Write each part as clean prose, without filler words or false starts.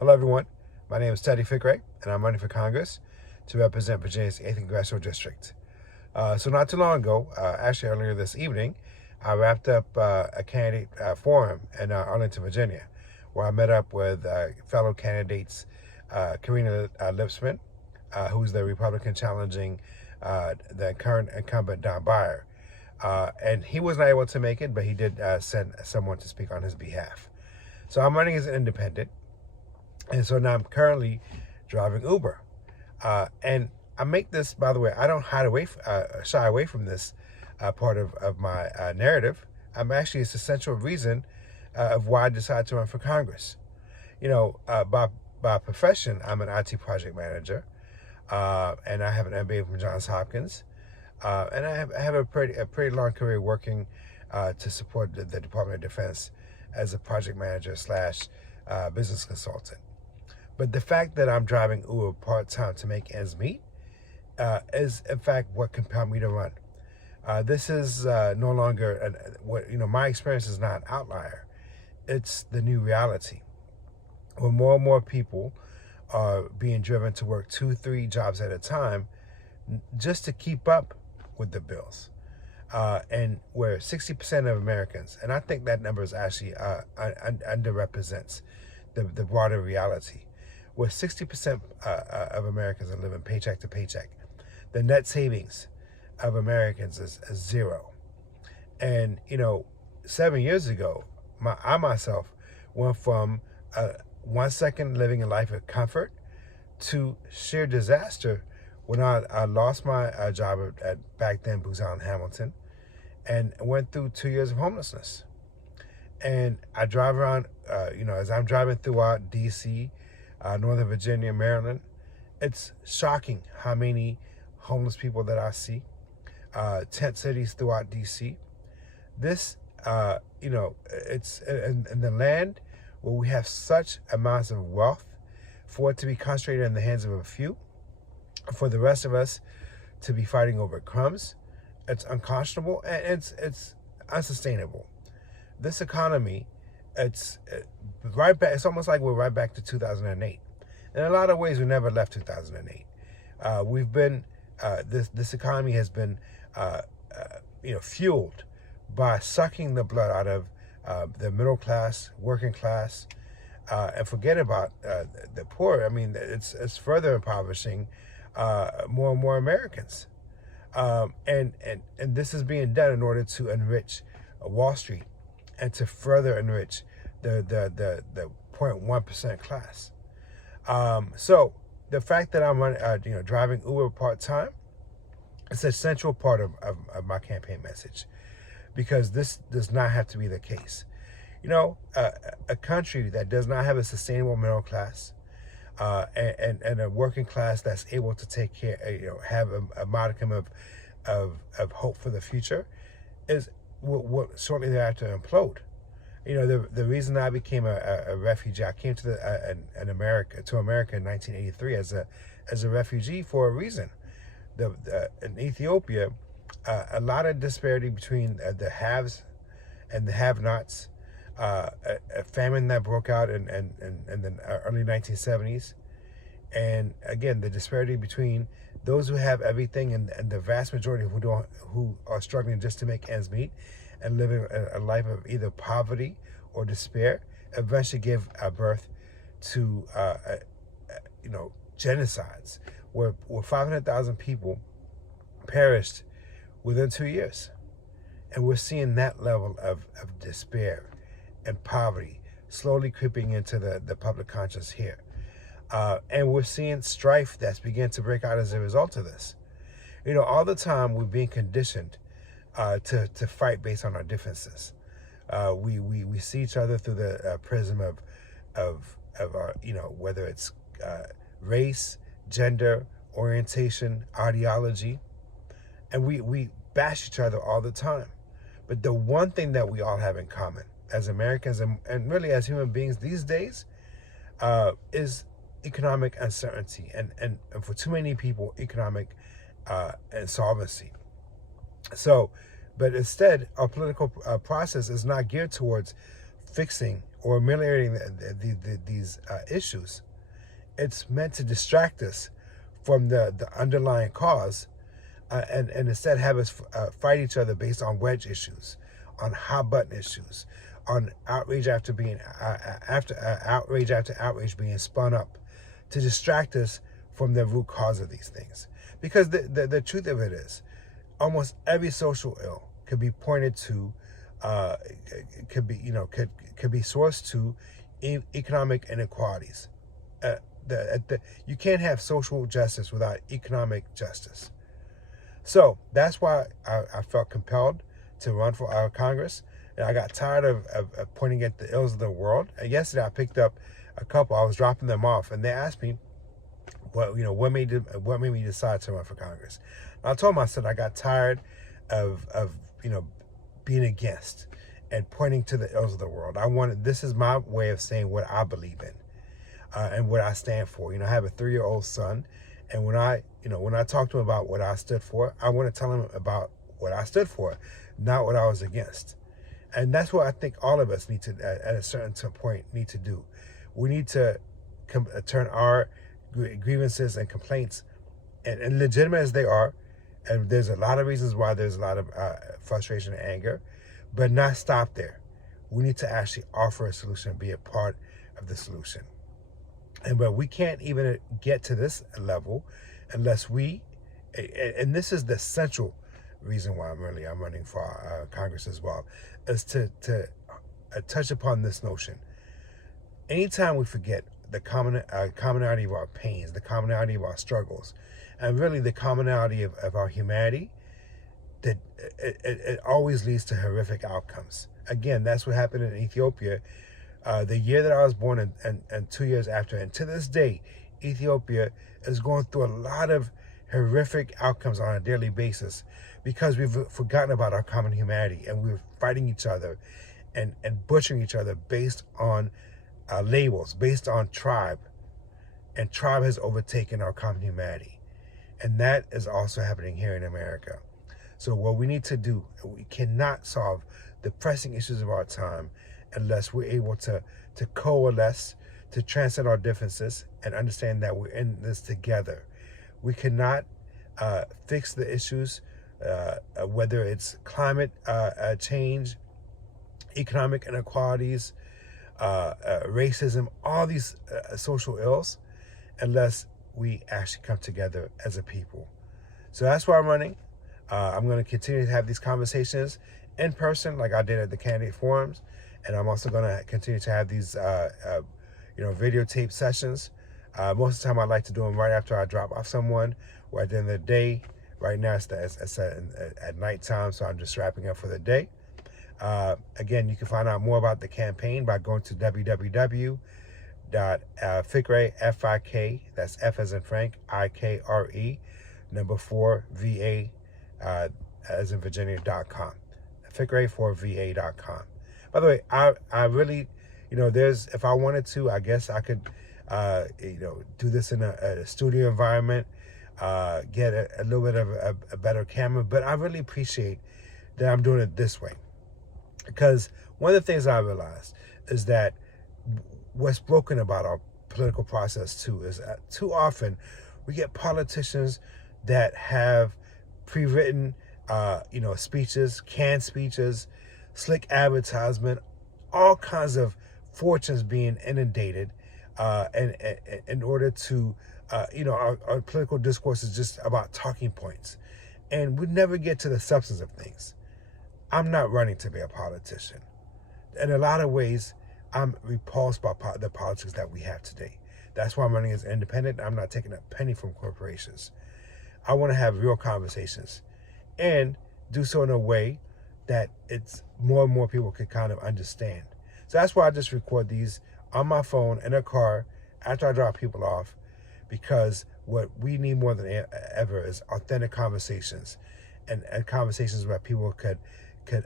Hello, everyone. My name is Fikre, and I'm running for Congress to represent Virginia's 8th Congressional District. So not too long ago, actually earlier this evening, I wrapped up a candidate forum in Arlington, Virginia, where I met up with fellow candidates, Karina Lipsman, who's the Republican challenging the current incumbent Don Beyer. And he was not able to make it, but he did send someone to speak on his behalf. So I'm running as an independent. And so now I'm currently driving Uber. And I make this, by the way, I don't shy away from this part of my narrative. Actually, it's a central reason of why I decided to run for Congress. By profession, I'm an IT project manager, and I have an MBA from Johns Hopkins. And I have a pretty long career working to support the Department of Defense as a project manager / business consultant. But the fact that I'm driving Uber part-time to make ends meet is, in fact, what compelled me to run. This is no longer, my experience is not an outlier. It's the new reality, where more and more people are being driven to work 2-3 jobs at a time just to keep up with the bills. And where 60% of Americans, and I think that number is actually underrepresents the broader reality, where 60% of Americans are living paycheck to paycheck. The net savings of Americans is zero. And, 7 years ago, I myself went from 1 second living a life of comfort to sheer disaster when I lost my job at back then Booz Allen Hamilton and went through 2 years of homelessness. And I drive around, as I'm driving throughout D.C., Northern Virginia, Maryland, it's shocking how many homeless people that I see. Tent cities throughout D.C. This, it's in the land where we have such amounts of wealth, for it to be concentrated in the hands of a few, for the rest of us to be fighting over crumbs, it's unconscionable and it's unsustainable. This economy, it's right back. It's almost like we're right back to 2008. In a lot of ways, we never left 2008. We've been this economy has been fueled by sucking the blood out of the middle class, working class, and forget about the poor. I mean, it's further impoverishing more and more Americans, and this is being done in order to enrich Wall Street and to further enrich the 0.1% class. So the fact that I'm driving Uber part-time, it's a central part of my campaign message, because this does not have to be the case. A country that does not have a sustainable middle class and a working class that's able to take care, have a modicum of hope for the future, will shortly thereafter implode. The reason I became a refugee, I came to America in 1983 as a refugee for a reason. In Ethiopia, a lot of disparity between the haves and the have-nots. A famine that broke out in the early 1970s, and again the disparity between those who have everything and the vast majority who are struggling just to make ends meet and living a life of either poverty or despair, eventually give birth to genocides where 500,000 people perished within 2 years. And we're seeing that level of despair and poverty slowly creeping into the public conscience here. And we're seeing strife that's beginning to break out as a result of this. All the time we're being conditioned to fight based on our differences. We see each other through the prism of our, whether it's race, gender, orientation, ideology, and we bash each other all the time. But the one thing that we all have in common as Americans and really as human beings these days is economic uncertainty and for too many people, economic insolvency. So, but instead, our political process is not geared towards fixing or ameliorating these issues. It's meant to distract us from the underlying cause, and instead have us fight each other based on wedge issues, on hot button issues, on outrage after outrage being spun up, to distract us from the root cause of these things. Because the truth of it is, almost every social ill could be pointed to, could be sourced to economic inequalities. You can't have social justice without economic justice. So that's why I felt compelled to run for Congress. And I got tired of pointing at the ills of the world. And yesterday I picked up a couple. I was dropping them off, and they asked me, what made me decide to run for Congress. And I told them, I said, I got tired of being against and pointing to the ills of the world. This is my way of saying what I believe in, and what I stand for. I have a 3-year-old son, and when I talk to him about what I stood for, I want to tell him about what I stood for, not what I was against. And that's what I think all of us need to, at a certain point, need to do. We need to turn our grievances and complaints, and legitimate as they are, and there's a lot of reasons why there's a lot of frustration and anger, but not stop there. We need to actually offer a solution and be a part of the solution. But we can't even get to this level unless and this is the central reason why I'm running for Congress as well, is to touch upon this notion. Anytime we forget the commonality of our pains, the commonality of our struggles, and really the commonality of our humanity, that it always leads to horrific outcomes. Again, that's what happened in Ethiopia. The year that I was born, and 2 years after, and to this day, Ethiopia is going through a lot of horrific outcomes on a daily basis because we've forgotten about our common humanity, and we're fighting each other and butchering each other based on labels, based on tribe. And tribe has overtaken our common humanity. And that is also happening here in America. So what we need to do, we cannot solve the pressing issues of our time unless we're able to coalesce, to transcend our differences, and understand that we're in this together. We cannot fix the issues, whether it's climate change, economic inequalities, racism, all these social ills, unless we actually come together as a people. So that's why I'm running. I'm going to continue to have these conversations in person, like I did at the candidate forums, and I'm also going to continue to have these, videotape sessions. Most of the time, I like to do them right after I drop off someone, or at the end of the day. Right now, it's at nighttime, so I'm just wrapping up for the day. Again, you can find out more about the campaign by going to www.fikre, F-I-K, that's F as in Frank, I-K-R-E, 4, VA, as in Virginia.com. Fikre4va.com. By the way, I really, if I wanted to, I guess I could, do this in a studio environment, get a little bit of a better camera, but I really appreciate that I'm doing it this way. Because one of the things I realized is that what's broken about our political process too is too often we get politicians that have pre-written, speeches, canned speeches, slick advertisement, all kinds of fortunes being inundated, and in order to, our political discourse is just about talking points, and we never get to the substance of things. I'm not running to be a politician. In a lot of ways, I'm repulsed by the politics that we have today. That's why I'm running as independent. I'm not taking a penny from corporations. I want to have real conversations and do so in a way that it's more and more people can kind of understand. So that's why I just record these on my phone in a car after I drop people off, because what we need more than ever is authentic conversations, and conversations where people could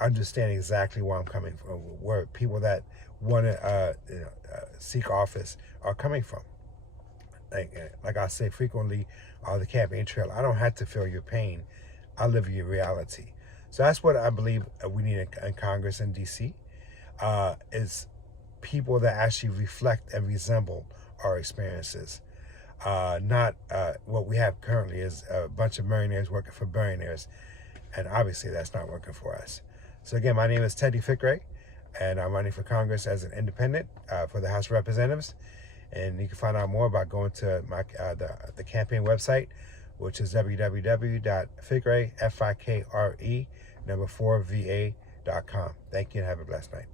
understand exactly where I'm coming from, where people that want to seek office are coming from. Like I say frequently on the campaign trail, I don't have to feel your pain. I live your reality. So that's what I believe we need in Congress in D.C. Is people that actually reflect and resemble our experiences. Not what we have currently is a bunch of millionaires working for billionaires, and obviously that's not working for us. So again, my name is Teddy Fikre, and I'm running for Congress as an independent for the House of Representatives. And you can find out more by going to my the campaign website, which is www.fikre, Fikre, number 4va.com. Thank you and have a blessed night.